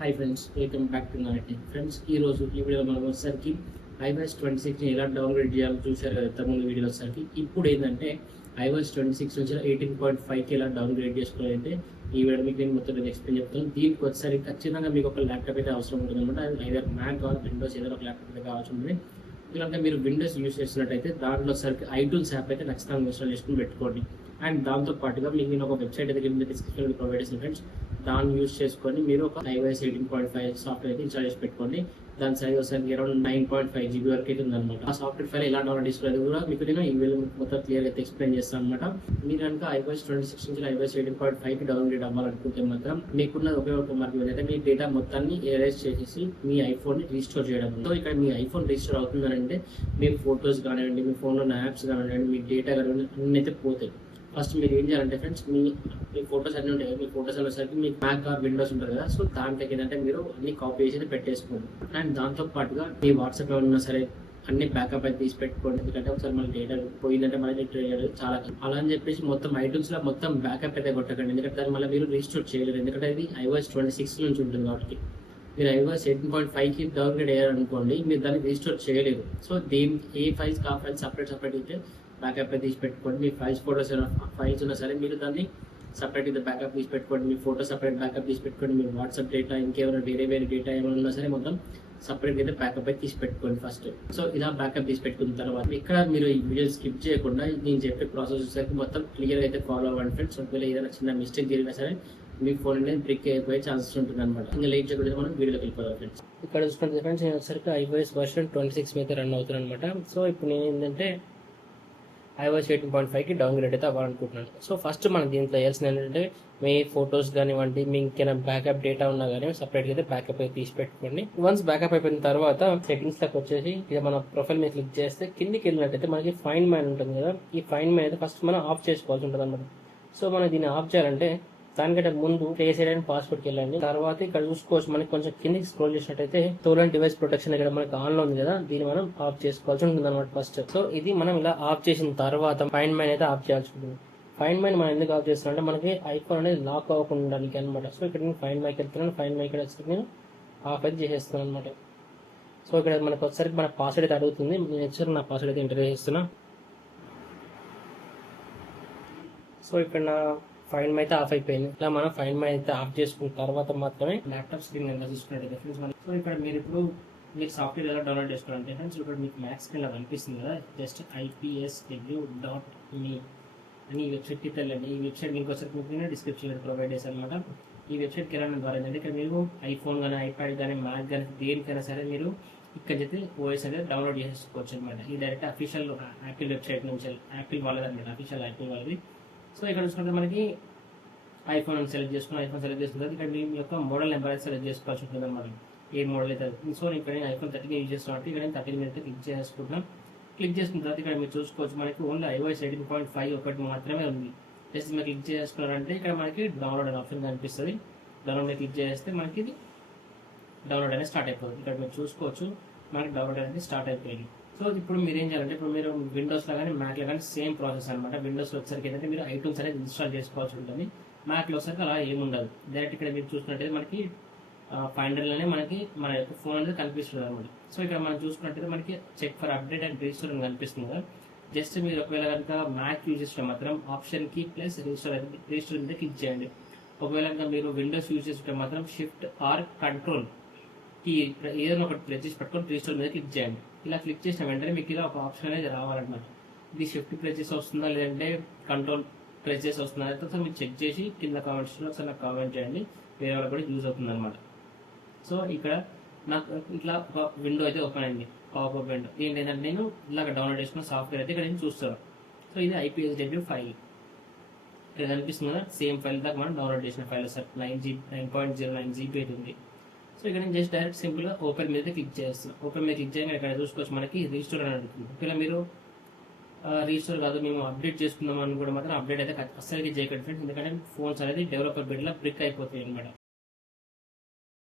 Hi friends welcome back to not friends ఈ రోజు ఈ వీడియోలో మనం వచ్చేసరికి ఐవైస్ ట్వంటీ సిక్స్ని ఎలా డౌన్లోడ్ చేయాలో చూశారు కదా ఇంతకుముందు వీడియో వచ్చేసరికి ఇప్పుడు ఏంటంటే ఐవైస్ ట్వంటీ సిక్స్ నుంచి ఎయిటీన్ పాయింట్ ఫైవ్కి ఎలా డౌన్గ్రేడ్ చేసుకోవాలంటే ఈ వీడియో మీకు నేను మొత్తం నేను ఎక్స్ప్లెయిన్ చెప్తాను. దీనికి వచ్చేసరికి ఖచ్చితంగా మీకు ఒక ల్యాప్టాప్ అయితే అవసరం ఉంటుంది అనమాట. ఐదర్ మ్యాక్ ఆర్ విండోస్ ఏదైనా ఒక ల్యాప్టాప్ అయితే కావాల్సి ఉంటుంది. ఎందుకంటే మీరు విండోస్ యూస్ చేస్తున్నట్టయితే దాంట్లో సరికి ఐటూన్స్ యాప్ అయితే ఖచ్చితంగా ఇన్స్టాల్ చేసుకుని పెట్టుకోండి. అండ్ దాంతో పాటుగా మీకు నేను ఒక వెబ్సైట్ అయితే కింద డిస్క్రిప్షన్ ప్రొవైడ్ చేసిన ఫ్రెండ్స్ దాన్ని యూస్ చేసుకొని మీరు ఒక iOS eighteen point five software అయితే ఇన్స్టాల్ చేసి పెట్టుకోండి. దాని సైజ్ వచ్చేసరికి around nine point five GB వరకు అయితే ఉందన్నమాట. ఆ సాఫ్ట్వేర్ ఫైల్ ఎలా డౌన్లోడ్ చేసుకోలేదు కూడా మీకు నేను ఈ వీడియో మొత్తం క్లియర్ అయితే ఎక్స్ప్లెయిన్ చేస్తాను అనమాట మీరు కనుక ఐవైస్ ట్వంటీ సిక్స్ నుంచి ఐవైస్ ఎయిటీన్ పాయింట్ ఫైవ్కి డౌన్లోడ్ అవ్వాలనుకుంటే మాత్రం మీకున్న ఉపయోగ మార్గం ఏంటంటే మీ డేటా మొత్తాన్ని ఎరేజ్ చేసేసి మీ ఐఫోన్ని రీస్టోర్ చేయడం సో ఇక్కడ మీ ఐఫోన్ రీస్టోర్ అవుతుందంటే మీ ఫొటోస్ కానివ్వండి మీ ఫోన్లో ఉన్న యాప్స్ కానివ్వండి మీ డేటా కానివ్వండి అన్నీ అయితే పోతాయి. ఫస్ట్ మీరు ఏం చేయాలంటే ఫ్రెండ్స్ మీ మీ ఫొటోస్ అన్ని ఉంటాయి మీ ఫొటోస్ అనేసరికి మీకు మ్యాక్ ఆర్ విండోస్ ఉంటుంది కదా సో దాంట్లోకి ఏంటంటే మీరు అన్ని కాపీ చేసి పెట్టేసుకోండి. అండ్ దాంతో పాటుగా మీ వాట్సాప్లో ఉన్నా సరే అన్ని బ్యాకప్ అయితే తీసి పెట్టుకోండి. ఎందుకంటే ఒకసారి మన డేటా పోయిందంటే మళ్ళీ రిట్రీవ్ చాలా అలా అని చెప్పేసి మొత్తం ఐటమ్స్లో మొత్తం బ్యాకప్ అయితే కొట్టకండి. ఎందుకంటే దాన్ని మళ్ళీ మీరు రీస్టోర్ చేయలేరు. ఎందుకంటే ఇది ఐవాస్ ట్వంటీ సిక్స్ నుంచి ఉంటుంది కాబట్టి. మీరు ఐవాస్ ఎయిటీన్ పాయింట్ ఫైవ్కి డౌన్గ్రేడ్ అయ్యారనుకోండి మీరు దాన్ని రీస్టోర్ చేయలేరు. సో దీని ఏ ఫైల్స్ కా ఫైల్స్ సపరేట్ సపరేట్ అయితే బ్యాకప్ తీసి పెట్టుకోండి. మీ ఫైల్స్ ఫోటోస్ ఫైల్స్ ఉన్నా సరే మీరు దాన్ని సపరేట్ బ్యాకప్ తీసి పెట్టుకోండి. మీ ఫోటో సపరేట్ బ్యాకప్ తీసి పెట్టుకోండి. మీ వాట్సాప్ డేటా ఇంకేమైనా వేరే వేరే డేటా ఏమైనా ఉన్నా సరే మొత్తం సపరేట్ అయితే బ్యాకప్ అయితే తీసి పెట్టుకోండి ఫస్ట్ సో ఇలా బ్యాకప్ తీసి పెట్టుకున్న తర్వాత ఇక్కడ మీరు ఈ వీడియో స్కిప్ చేయకుండా నేను చెప్పే ప్రాసెస్ వచ్చేసరికి మొత్తం క్లియర్ అయితే ఫాలో అవ్వండి ఫ్రెండ్స్ ఒకవేళ ఏదైనా చిన్న మిస్టేక్ జరిగినా సరే మీ ఫోన్ అనేది బ్రిక్ అయిపోయే ఛాన్సెస్ ఉంటుంది అనమాట ఇంకా లేట్ చేయకుండా మనం వీడియోకి వెళ్ళిపోదాం ఫ్రెండ్స్ ఇక్కడ చూసుకుంటే ఫ్రెండ్స్ నేను వచ్చేసరికి ఐఓఎస్ వర్షన్ ట్వంటీ సిక్స్ మీద రన్ అవుతుంది అనమాట సో ఇప్పుడు నేను ఏంటంటే ఐఓఎస్ ఎయిటీన్ పాయింట్ ఫైవ్కి డౌన్గ్రేడ్ అయితే అవ్వాలనుకుంటున్నాను. సో ఫస్ట్ మనం దీంట్లో చేయాల్సింది ఏంటంటే మీ ఫొటోస్ కానివ్వండి మీ ఇంకేమైనా బ్యాకప్ డేటా ఉన్నా కానీ సపరేట్గా అయితే బ్యాకప్ అయితే తీసి పెట్టుకోండి. వన్స్ బ్యాకప్ అయిపోయిన తర్వాత సెట్టింగ్స్ దాకా వచ్చేసి ఇక మన ప్రొఫైల్ మీద క్లిక్ చేస్తే కిందికి వెళ్ళినట్టయితే మనకి ఫైన్ మ్యాన్ ఉంటుంది కదా ఈ ఫైన్ మ్యాన్ అయితే ఫస్ట్ మనం ఆఫ్ చేసుకోవాల్సి ఉంటుంది అనమాట సో మనం దీన్ని ఆఫ్ చేయాలంటే దానికంటే ముందు ఫేస్ ఐడి పాస్వర్డ్కి వెళ్ళండి. తర్వాత ఇక్కడ చూసుకోవచ్చు మనకి కొంచెం కిందికి స్క్రోల్ చేసినట్టయితే స్టోలన్ డివైస్ ప్రొటెక్షన్ ఇక్కడ మనకి ఆన్లో ఉంది కదా దీన్ని మనం ఆఫ్ చేసుకోవాల్సి ఉంటుంది అనమాట ఫస్ట్ సో ఇది మనం ఇలా ఆఫ్ చేసిన తర్వాత ఫైన్ మైన్ అయితే ఆఫ్ చేయాల్సి ఉంటుంది. ఫైన్ మైన్ మనం ఎందుకు ఆఫ్ చేస్తున్నాం అంటే మనకి ఐఫోన్ అనేది లాక్ అవ్వకుండా ఉండాలి అనమాట సో ఇక్కడ నేను ఫైన్ మైక్ వెళ్తున్నాను ఫైన్ మైక్ వచ్చి నేను ఆఫ్ అయితే చేసేస్తున్నాను అనమాట సో ఇక్కడ మనకు ఒకసారి మన పాస్వర్డ్ అయితే అడుగుతుంది. నేను వచ్చారు నా పాస్వర్డ్ అయితే ఎంటర్ చేస్తున్నా సో ఇక్కడ నా ఫైన్ అయితే ఆఫ్ అయిపోయింది. ఇలా మనం ఫైన్ అయితే ఆఫ్ చేసుకున్న తర్వాత మాత్రమే ల్యాప్టాప్ స్క్రీన్ ఎలా చూసుకున్నట్టు ఫ్రెండ్స్ మనం సో ఇక్కడ మీరు ఇప్పుడు మీరు సాఫ్ట్వేర్ ఎలా డౌన్లోడ్ చేసుకోవాలంటే ఫ్రెండ్స్ ఇక్కడ మీకు మ్యాక్స్ స్క్రీన్లో కనిపిస్తుంది కదా just IPS W dot me అని ఈ వెబ్సైట్కి వెళ్ళండి. ఈ వెబ్సైట్ లింక్ వచ్చేసరికి నేను డిస్క్రిప్షన్ ప్రొవైడ్ చేశాను అనమాట ఈ వెబ్సైట్కి వెళ్ళడం ద్వారా ఏంటంటే ఇక్కడ మీరు ఐఫోన్ కానీ ఐప్యాడ్ కానీ మ్యాక్ కానీ దేనికైనా సరే మీరు ఇక్కడ అయితే ఓఎస్ అనేది డౌన్లోడ్ చేసుకోవచ్చు అనమాట ఈ డైరెక్ట్ అఫీషియల్ యాపిల్ వెబ్సైట్ నుంచి యాపిల్ వాళ్ళది అనమాట అఫీషియల్ యాపిల్ వాళ్ళది. సో ఇక్కడ చూసుకుంటే మనకి ఐఫోన్ సెలెక్ట్ చేసుకుని ఐఫోన్ సెలెక్ట్ చేసుకున్న తర్వాత ఇక్కడ మీ యొక్క మోడల్ నెంబర్ అయితే సెలెక్ట్ చేసుకోవాల్సి ఉంటుంది అనమాట ఏ మోడల్ అయితే సో ఇక్కడ నేను ఐఫోన్ థర్టీన్ యూజ్ చేస్తున్నాను ఇక్కడ నేను థర్టీన్ మీద అయితే క్లిక్ చేసుకుంటున్నాం క్లిక్ చేసుకున్న తర్వాత ఇక్కడ మీరు చూసుకోవచ్చు మనకి only iOS eighteen point five ఒకటి మాత్రమే ఉంది. జస్ట్ మీరు క్లిక్ చేసుకున్నారంటే ఇక్కడ మనకి డౌన్లోడ్ అనే ఆప్షన్ కనిపిస్తుంది. డౌన్లోడ్ క్లిక్ చేస్తే మనకి ఇది డౌన్లోడ్ అనేది స్టార్ట్ అయిపోతుంది. ఇక్కడ మీరు చూసుకోవచ్చు మనకి డౌన్లోడ్ అనేది స్టార్ట్ అయిపోయింది. సో ఇప్పుడు మీరు ఏం చేయాలంటే ఇప్పుడు మీరు విండోస్లో కానీ మ్యాక్లో కానీ సేమ్ ప్రాసెస్ అనమాట విండోస్లో వచ్చేసరికి ఏంటంటే మీరు ఐటమ్స్ అనేది ఇన్స్టాల్ చేసుకోవాల్సి ఉంటుంది. మ్యాక్లో వచ్చేసరికి అలా ఏముండదు డైరెక్ట్ ఇక్కడ మీరు చూసినట్టయితే మనకి ఫైండర్లోనే మనకి మన యొక్క ఫోన్ అనేది కనిపిస్తుంది అనమాట సో ఇక్కడ మనం చూసుకున్నట్టయితే మనకి check for update and register అని కనిపిస్తుంది కదా. జస్ట్ మీరు ఒకవేళ కనుక మ్యాక్ యూజ్ చేస్తే మాత్రం ఆప్షన్కి ప్లస్ రిజిస్టర్ రిజిస్టర్ మీద క్లిక్ చేయండి. ఒకవేళ కనుక మీరు విండోస్ యూజ్ చేస్తుంటే మాత్రం షిఫ్ట్ ఆర్ కంట్రోల్ కీ ఏదైనా ఒకటి ప్రెస్ చేసి పట్టుకొని స్టోర్ మీద క్లిక్ చేయండి. ఇలా క్లిక్ చేసిన వెంటనే మీకు ఇలా ఒక ఆప్షన్ అనేది రావాలన్నమాట. ఇది షిఫ్ట్ ప్రెస్ చేసి వస్తుందా లేదంటే కంట్రోల్ ప్రెస్ చేసి వస్తుందా అయితే మీరు చెక్ చేసి కింద కామెంట్స్ ఒకసారి నాకు కామెంట్ చేయండి. వేరే వాళ్ళకి కూడా యూజ్ అవుతుంది అనమాట సో ఇక్కడ నాకు ఇట్లా ఒక విండో అయితే ఓపెన్ అయింది. పాపప్ విండో ఏంటంటే నేను ఇలాగ డౌన్లోడ్ చేసుకున్న సాఫ్ట్వేర్ అయితే ఇక్కడ నేను చూస్తాను. సో ఇది ఐపీఎస్ డబ్ల్యూ ఫైల్ ఇక్కడ కనిపిస్తుంది కదా సేమ్ ఫైల్ దాకా మనం డౌన్లోడ్ చేసిన file sir nine G nine point zero nine GB అయితే ఉంది. సో ఇక్కడ నేను జస్ట్ డైరెక్ట్ సింపుల్గా ఓపెన్ మీద క్లిక్ చేస్తాను ఓపెన్ మీద క్లిక్ చేయగానే ఇక్కడ చూసుకోవచ్చు మనకి రిజిస్టర్ అని అడుగుతుంది. ఒకవేళ మీరు రిజిస్టర్ కాదు మేము అప్డేట్ చేసుకుందాం అని కూడా మాత్రం అప్డేట్ అయితే అస్సలు చేయకండి ఫ్రెండ్స్ ఎందుకంటే ఫోన్స్ అనేది డెవలపర్ బిడ్లా బ్రిక్ అయిపోతాయి అనమాట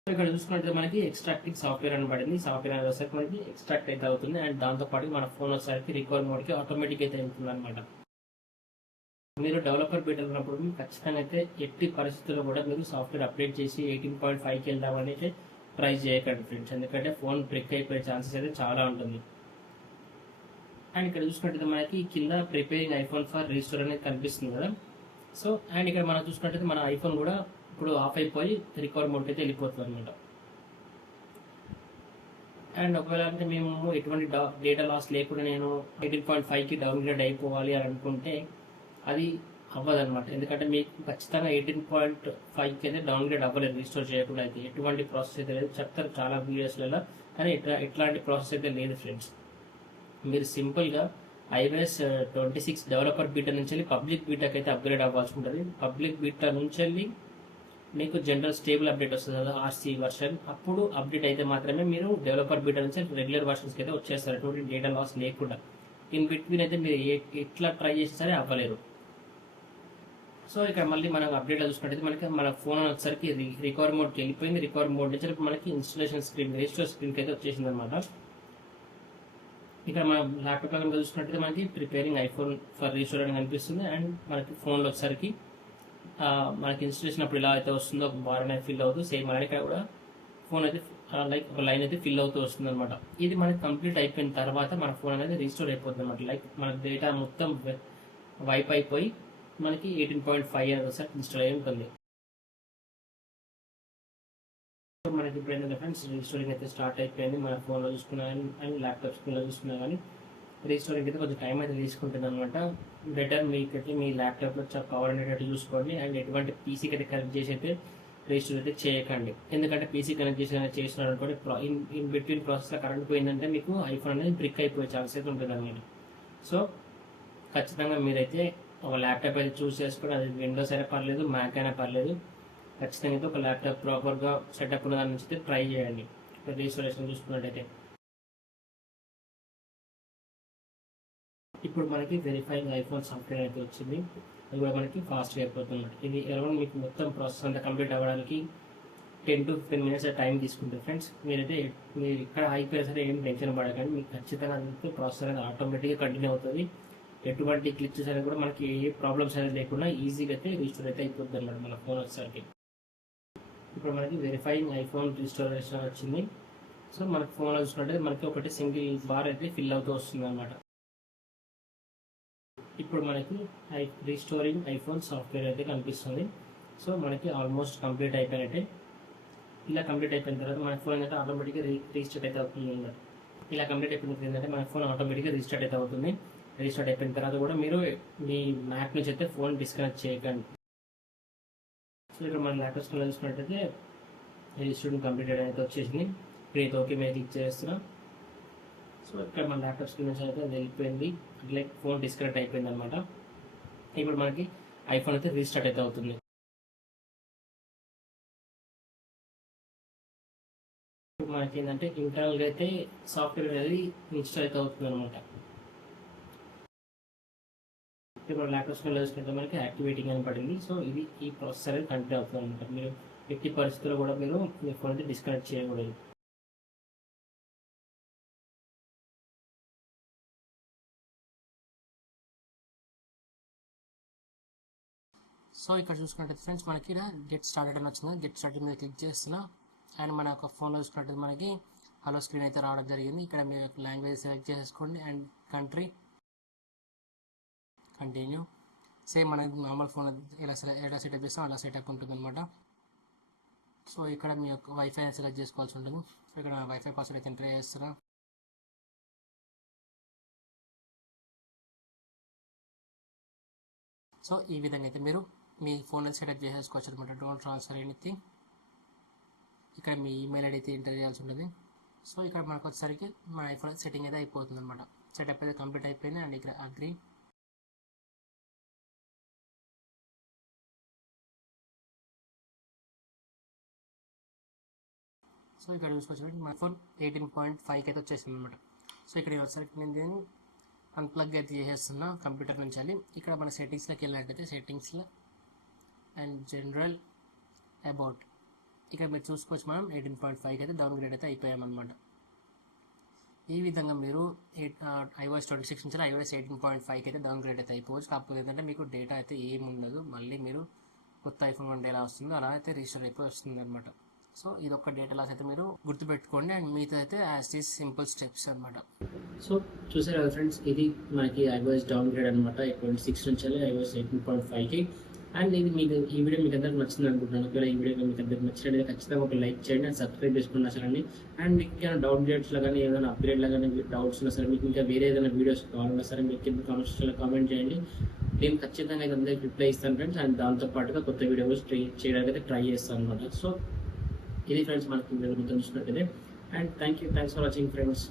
ఇక్కడ చూసుకున్నట్లయితే మనకి ఎక్స్ట్రాక్టింగ్ సాఫ్ట్వేర్ అని పడింది. సాఫ్ట్వేర్ అనేది వచ్చేసరికి మనకి ఎక్స్ట్రాక్ట్ అయితే అవుతుంది. అండ్ దాంతో పాటు మన ఫోన్ వచ్చేసరికి రికవర్ మోడ్కి ఆటోమేటిక్ అయితే అవుతుంది అనమాట మీరు డెవలపర్ బీటర్ ఉన్నప్పుడు ఖచ్చితంగా అయితే ఎట్టి పరిస్థితుల్లో కూడా మీరు సాఫ్ట్వేర్ అప్డేట్ చేసి ఎయిటీన్ పాయింట్ ఫైవ్కి వెళ్దామని అయితే ట్రై చేయకండి ఫ్రెండ్స్. ఎందుకంటే ఫోన్ బ్రేక్ అయిపోయే ఛాన్సెస్ అయితే చాలా ఉంటుంది. అండ్ ఇక్కడ చూసుకుంటే మనకి కింద ప్రిపేరింగ్ ఐఫోన్ ఫర్ రిజిస్టర్ అనేది కనిపిస్తుంది కదా. సో అండ్ ఇక్కడ మనం చూసుకుంటే మన ఐఫోన్ కూడా ఇప్పుడు ఆఫ్ అయిపోయి రికవర్ మోడ్ అయితే వెళ్ళిపోతుంది అనమాట అండ్ ఒకవేళ అంటే మేము ఎటువంటి డేటా లాస్ లేకుండా నేను ఎయిటీన్ పాయింట్ ఫైవ్కి డౌన్గ్రేడ్ అయిపోవాలి అని అనుకుంటే అది అవ్వదనమాట ఎందుకంటే మీకు ఖచ్చితంగా ఎయిటీన్ పాయింట్ ఫైవ్కి అయితే డౌన్గ్రేడ్ అవ్వలేదు రిస్టోర్ చేయకుండా అయితే. ఎటువంటి ప్రాసెస్ అయితే లేదు. చెప్తారు చాలా వీడియోస్లలో కానీ ఇట్లా ఇట్లాంటి ప్రాసెస్ అయితే లేదు ఫ్రెండ్స్ మీరు సింపుల్గా iOS twenty six developer beta నుంచి వెళ్ళి పబ్లిక్ బీటాకి అయితే అప్గ్రేడ్ అవ్వాల్సి ఉంటుంది. పబ్లిక్ బీటా నుంచి వెళ్ళి మీకు జనరల్ స్టేబుల్ అప్డేట్ వస్తుంది. కదా ఆర్సీ వర్షన్ అప్పుడు అప్డేట్ అయితే మాత్రమే మీరు డెవలపర్ బీటా నుంచి రెగ్యులర్ వర్షన్స్కి అయితే వచ్చేస్తారు. ఎటువంటి డేటా లాస్ లేకుండా. ఇన్ బిట్వీన్ అయితే మీరు ఎట్లా ట్రై చేసినా సరే అవ్వలేరు. సో ఇక్కడ మళ్ళీ మనం అప్డేట్ చూసుకుంటే మనకి మన ఫోన్ వచ్చేసరికి రికవర్ మోడ్కి వెళ్ళిపోయింది. రికవర్ మోడ్ నుంచి మనకి ఇన్స్టలేషన్ స్క్రీన్ రిజిస్టర్ స్క్రీన్కి అయితే వచ్చేసింది అనమాట ఇక్కడ మనం ల్యాప్టాప్ కనుక చూసుకున్నట్టయితే మనకి ప్రిపేరింగ్ ఐఫోన్ ఫర్ రిజిస్టర్ అని కనిపిస్తుంది. అండ్ మనకి ఫోన్లో వచ్చేసరికి మనకి ఇన్స్టలేషన్ అప్పుడు ఎలా అయితే వస్తుందో ఒక బార్ అనేది ఫిల్ అవుతుంది సేమ్ అలాగే కూడా ఫోన్ అయితే లైక్ ఒక లైన్ అయితే ఫిల్ అవుతూ వస్తుంది అనమాట ఇది మనకి కంప్లీట్ అయిపోయిన తర్వాత మన ఫోన్ అనేది రిజిస్టోర్ అయిపోతుంది అనమాట లైక్ మన డేటా మొత్తం వైప్ అయిపోయి మనకి ఎయిటీన్ పాయింట్ ఫైవ్ అనే ఒకసారి ఇన్స్టాల్ అయి ఉంటుంది. సో మనకి ఇప్పుడు ఏంటంటే ఫ్రెండ్స్ రిజిస్టోరింగ్ అయితే స్టార్ట్ అయిపోయింది. మన ఫోన్లో చూసుకున్నా కానీ అండ్ ల్యాప్టాప్ స్క్రీన్లో చూసుకున్నా కానీ రిజిస్టోరింగ్ అయితే కొంచెం టైం అయితే తీసుకుంటుంది అనమాట బెటర్ మీకైతే మీ ల్యాప్టాప్లో చాలా పవర్ అనేటట్టు చూసుకోండి. అండ్ ఎటువంటి పీసీకి అయితే కనెక్ట్ చేసి అయితే రిజిస్టర్ అయితే చేయకండి. ఎందుకంటే పీసీ కనెక్ట్ చేసి చేసినారు అనుకోండి ఇన్ ఇన్ బిట్వీన్ ప్రాసెస్లో కరెంట్ పోయిందంటే మీకు ఐఫోన్ అనేది బ్రిక్ అయిపోయే ఛాన్స్ అయితే ఉంటుంది అనమాట సో ఖచ్చితంగా మీరైతే ఒక ల్యాప్టాప్ అయితే చూస్ చేసుకుని అది విండోస్ అయినా పర్లేదు మ్యాక్ అయినా పర్లేదు. ఖచ్చితంగా అయితే ఒక ల్యాప్టాప్ ప్రాపర్గా సెటప్ ఉన్న దాని నుంచి అయితే ట్రై చేయండి. రిజిస్ట్రేషన్ చూసుకున్నట్టయితే. ఇప్పుడు మనకి వెరిఫైయింగ్ ఐఫోన్ సాఫ్ట్వేర్ అయితే వచ్చింది. అది కూడా మనకి ఫాస్ట్గా అయిపోతుంది. ఇది అరౌండ్ మీకు మొత్తం ప్రాసెస్ అంతా కంప్లీట్ అవ్వడానికి ten to fifteen minutes time తీసుకుంటుంది ఫ్రెండ్స్ మీరైతే మీరు ఇక్కడ అయిపోయినా సరే ఏం టెన్షన్ పడకండి. మీకు ఖచ్చితంగా అందుకే ప్రాసెస్ అనేది ఆటోమేటిక్గా కంటిన్యూ అవుతుంది. ఎటువంటి క్లిప్స్ అనేది కూడా మనకి ఏ ప్రాబ్లమ్స్ అనేది లేకుండా ఈజీగా అయితే రిజిస్టర్ అయితే అయిపోతుంది అనమాట మన ఫోన్ వచ్చేసరికి. ఇప్పుడు మనకి వెరిఫైయింగ్ ఐఫోన్ రిజిస్టరేషన్ వచ్చింది. సో మనకి ఫోన్లో చూసుకుంటే మనకి ఒకటి సింగిల్ బార్ అయితే ఫిల్ అవుతూ వస్తుంది అనమాట ఇప్పుడు మనకి ఐ రీస్టోరింగ్ ఐఫోన్ సాఫ్ట్వేర్ అయితే కనిపిస్తుంది. సో మనకి ఆల్మోస్ట్ కంప్లీట్ అయిపోయినట్టే. ఇలా కంప్లీట్ అయిపోయిన తర్వాత మన ఫోన్ అయితే ఆటోమేటిక్గా రీ రీస్టార్ట్ అయితే అవుతుంది అనమాట ఇలా కంప్లీట్ అయిపోయిన తర్వాత ఏంటంటే మన ఫోన్ ఆటోమేటిక్గా రీస్టార్ట్ అయితే అవుతుంది. రీస్టార్ట్ అయిపోయిన తర్వాత కూడా మీరు మీ మ్యాప్ నుంచి అయితే ఫోన్ డిస్కనెక్ట్ చేయకండి. సో ఇక్కడ మన ల్యాప్టాప్స్ చూసుకున్నట్టయితే రిజిస్ట్రేషన్ కంప్లీటెడ్ అయితే వచ్చేసింది. ఇప్పుడు ఇది ఓకే మీద క్లిక్ చేస్తున్నాం. సో ఇక్కడ మన ల్యాప్టాప్ స్క్రీన్ నుంచి అయితే వెళ్ళిపోయింది. లైక్ ఫోన్ డిస్కనెక్ట్ అయిపోయింది అనమాట ఇప్పుడు మనకి ఐఫోన్ అయితే రీస్టార్ట్ అయితే అవుతుంది. ఇప్పుడు మనకి ఏంటంటే ఇంటర్నల్గా అయితే సాఫ్ట్వేర్ అనేది ఇన్స్టాల్ అయితే అవుతుంది అనమాట ఇప్పుడు ల్యాప్టాప్ స్క్రీన్ మనకి యాక్టివేటింగ్ అని పడింది. సో ఇది ఈ ప్రాసెస్ అనేది కంటిన్యూ అవుతుంది అనమాట మీరు ఎట్టి పరిస్థితుల్లో కూడా మీరు మీ ఫోన్ అయితే డిస్కనెక్ట్ చేయకూడదు. సో ఇక్కడ చూసుకున్నట్టయితే ఫ్రెండ్స్ మనకి ఇక్కడ గెట్ స్టార్టెడ్ అని వచ్చింది. గెట్ స్టార్టెడ్ మీద క్లిక్ చేస్తున్నా. అండ్ మన యొక్క ఫోన్లో చూసుకున్నట్టయితే మనకి హలో స్క్రీన్ అయితే రావడం జరిగింది. ఇక్కడ మీ యొక్క లాంగ్వేజ్ సెలెక్ట్ చేసుకోండి అండ్ కంట్రీ కంటిన్యూ సేమ్ మన నార్మల్ ఫోన్ ఎలా ఎలా సెటప్ చేస్తాం అలా సెటప్ ఉంటుంది అనమాట సో ఇక్కడ మీ యొక్క వైఫై సెలెక్ట్ చేసుకోవాల్సి ఉంటుంది. సో ఇక్కడ వైఫై పాస్వర్డ్ అయితే ఎంటర్ చేస్తారా? సో ఈ విధంగా అయితే మీరు మీ ఫోన్ సెటప్ చేసేసుకోవచ్చు అనమాట డోంట్ ట్రాన్స్ఫర్ ఎనీథింగ్ ఇక్కడ మీ ఈమెయిల్ ఐడి అయితే ఎంటర్ చేయాల్సి ఉంటుంది. సో ఇక్కడ మనకు వచ్చేసరికి మన ఐఫోన్ సెట్టింగ్ అయితే అయిపోతుంది అనమాట సెటప్ అయితే కంప్లీట్ అయిపోయింది. అండ్ ఇక్కడ అగ్రీ సో ఇక్కడ చూసుకోవచ్చు మన ఫోన్ ఎయిటీన్ పాయింట్ ఫైవ్కి అయితే వచ్చేసింది అనమాట సో ఇక్కడ వచ్చేసరికి నేను దీన్ని అన్ప్లగ్ అయితే చేసేస్తున్నా కంప్యూటర్ నుంచి వెళ్ళి ఇక్కడ మన సెట్టింగ్స్లోకి వెళ్ళినట్టయితే సెట్టింగ్స్లో అండ్ జనరల్ అబౌట్ ఇక్కడ మీరు చూసుకోవచ్చు మనం ఎయిటీన్ పాయింట్ ఫైవ్కి అయితే డౌన్ గ్రేడ్ అయితే అయిపోయామన్నమాట. ఈ విధంగా మీరు ఎయిట్ ఐఓఎస్ ట్వంటీ సిక్స్ నుంచి ఐఓఎస్ ఎయిటీన్ పాయింట్ ఫైవ్కి అయితే డౌన్ గ్రేడ్ అయితే అయిపోవచ్చు. కాకపోతే ఏంటంటే మీకు డేటా అయితే ఏమి ఉండదు మళ్ళీ మీరు కొత్త ఐఫోన్ కొంటే ఎలా వస్తుందో అలా అయితే రిజిస్టర్ అయిపోయి వస్తుంది అనమాట సో ఇది ఒక డేటా లాస్ అయితే మీరు గుర్తుపెట్టుకోండి అండ్ మీతో అయితే యాజ్ ఈస్ సింపుల్ స్టెప్స్ అనమాట సో చూసారు కదా ఫ్రెండ్స్ ఇది మనకి ఐఓఎస్ డౌన్ గ్రేడ్ అనమాట ట్వంటీ సిక్స్ నుంచి ఐఓఎస్ ఎయిటీన్ పాయింట్ ఫైవ్కి అండ్ ఇది మీకు ఈ వీడియో మీకు అందరికి నచ్చింది అనుకుంటున్నాను. ఒకవేళ ఈ వీడియో మీకు అందరికి నచ్చినట్లయితే ఖచ్చితంగా ఒక లైక్ చేయండి అండ్ సబ్స్క్రైబ్ చేసుకుని సరే అండ్ మీకు ఏమైనా డౌట్ గ్రేడ్స్లో కానీ ఏదైనా అప్గ్రేడ్లో కానీ డౌట్స్ ఉన్నా సరే మీకు ఇంకా వేరే ఏదైనా వీడియోస్ కావాలన్నా సరే మీకు కింద కామెంట్ కామెంట్ చేయండి. నేను ఖచ్చితంగా అయితే అందరికి రిప్లై ఇస్తాను ఫ్రెండ్స్ అండ్ దాంతో పాటుగా కొత్త వీడియోస్ ట్రై చేయడానికి అయితే ట్రై చేస్తాను అనమాట సో ఇది ఫ్రెండ్స్ మనకి వీడియో మొత్తం చూసినట్టయితే and thank you thanks for watching friends